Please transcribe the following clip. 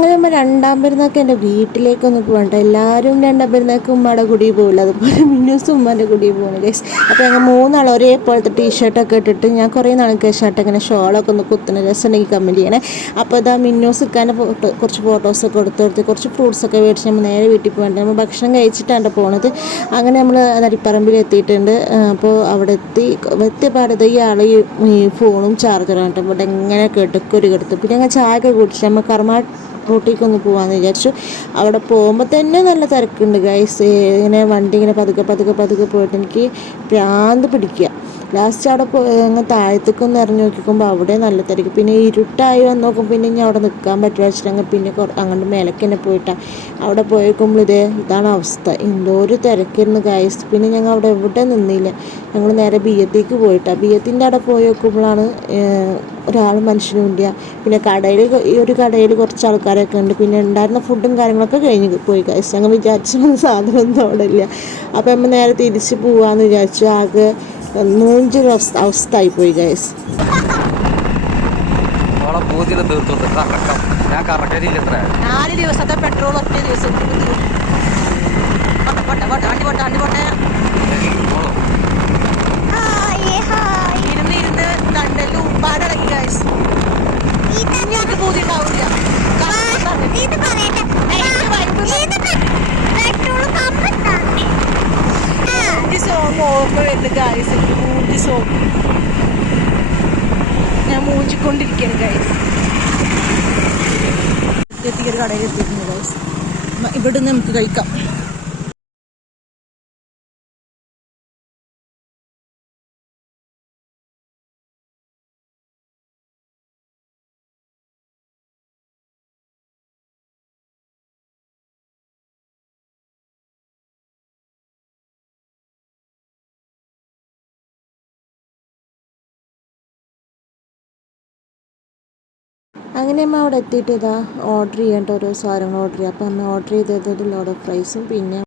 അങ്ങനെ നമ്മൾ രണ്ടാം പെരുന്നാൾക്ക് എൻ്റെ വീട്ടിലേക്കൊന്ന് പോകണ്ട. എല്ലാവരും രണ്ടാം പെരുന്നാൾക്ക് ഉമ്മയുടെ കുടി പോകില്ല, അതുപോലെ മിന്നൂസും ഉമ്മാൻ്റെ കുടി പോകുന്നു ഗൈസ്. അപ്പോൾ ഞങ്ങൾ മൂന്നാൾ ഒരേപോലത്തെ ടീഷർട്ടൊക്കെ ഇട്ടിട്ട്, ഞാൻ കുറേ നാൾക്ക് ഷർട്ട് ഇങ്ങനെ ഷോളൊക്കെ ഒന്ന് കുത്തുന്ന രസമുണ്ടെങ്കിൽ കമൻറ്റ് ചെയ്യണേ. അപ്പോൾ ഇതാ മിന്നൂസ് ഇക്കാൻ്റെ കുറച്ച് ഫോട്ടോസൊക്കെ എടുത്ത് കുറച്ച് ഫ്രൂട്ട്സൊക്കെ മേടിച്ച് നമ്മൾ നേരെ വീട്ടിൽ പോകേണ്ട. നമ്മൾ ഭക്ഷണം കഴിച്ചിട്ടാണ് പോണത്. അങ്ങനെ നമ്മൾ നരിപ്പറമ്പിൽ എത്തിയിട്ടുണ്ട്. അപ്പോൾ അവിടെ എത്തിയപാടത് ഇയാൾ ഈ ഫോണും ചാർജറാണ് കേട്ടോ. ഇവിടെ എങ്ങനെ കെടുത്തു. പിന്നെ ഞങ്ങൾ ചായ ഒക്കെ കുടിച്ച് നമ്മൾ കർമ്മ റൂട്ടിലേക്കൊന്ന് പോകാമെന്ന് വിചാരിച്ചു. അവിടെ പോകുമ്പോൾ തന്നെ നല്ല തിരക്കുണ്ട് ഗൈസ്. ഇങ്ങനെ വണ്ടി ഇങ്ങനെ പതുക്കെ പോയിട്ട് എനിക്ക് ഭ്രാന്ത് പിടിക്കുക. ലാസ്റ്റ് അവിടെ അങ്ങ് താഴത്തേക്കൊന്ന് ഇറങ്ങി നോക്കിക്കുമ്പോൾ അവിടെ നല്ല തിരക്ക്. പിന്നെ ഇരുട്ടായി വന്ന് നോക്കും, പിന്നെ ഇനി അവിടെ നിൽക്കാൻ പറ്റുക വെച്ചിട്ട് പിന്നെ അങ്ങോട്ട് മേലേക്ക് തന്നെ പോയിട്ടാണ്. അവിടെ പോയേക്കുമ്പോൾ ഇതാണ് അവസ്ഥ. എന്തോ ഒരു തിരക്കിരുന്ന് ഗൈസ്. പിന്നെ ഞങ്ങൾ അവിടെ എവിടെ നിന്നില്ല, ഞങ്ങൾ നേരെ ബിയ്യത്തേക്ക് പോയിട്ടാണ്. ബിയ്യത്തിൻ്റെ അവിടെ പോയി നോക്കുമ്പോഴാണ് ഒരാൾ മനുഷ്യനും ഇല്ല. പിന്നെ ഈ ഒരു കടയിൽ കുറച്ച് ആൾക്കാരൊക്കെ ഉണ്ട്. പിന്നെ ഉണ്ടായിരുന്ന ഫുഡും കാര്യങ്ങളൊക്കെ കഴിഞ്ഞ് പോയി ഗൈസ്. ഞങ്ങൾ വിചാരിച്ച സാധനമൊന്നും അവിടെ ഇല്ല. അപ്പോൾ നമ്മൾ നേരെ തിരിച്ച് പോകാമെന്ന് വിചാരിച്ചു. ആകെ മൂഞ്ചൊരു അവസ്ഥയായി പോയി ഗൈസ്. ഞാൻ കറക്കരില്ല 4 ദിവസത്തെ പെട്രോൾ ഒറ്റ ദിവസം ഇരുന്ന് തണ്ടലും ഉപ്പാടടങ്ങി ഗൈസ്. ഇങ്ങോട്ട് പൂതി ഉണ്ടാവില്ല. സോങ് ഓർമ്മ വരുന്നു ഗൈസ്. മൂഞ്ചി സോങ് ഞാൻ മൂഞ്ചിക്കൊണ്ടിരിക്കുകയാണ് ഗൈസ്. എത്തിയൊരു കടയിൽ എത്തിയിരുന്നു ഗൈസ്. ഇവിടെ നമുക്ക് കഴിക്കാം. അങ്ങനെ അമ്മ അവിടെ എത്തിയിട്ട് ഇതാ ഓർഡർ ചെയ്യേണ്ട ഓരോ സാധനങ്ങൾ ഓർഡർ ചെയ്യുക. അപ്പോൾ അമ്മ ഓർഡർ ചെയ്തത് ലോഡ് ഓഫ് ഫ്രൈസും പിന്നെ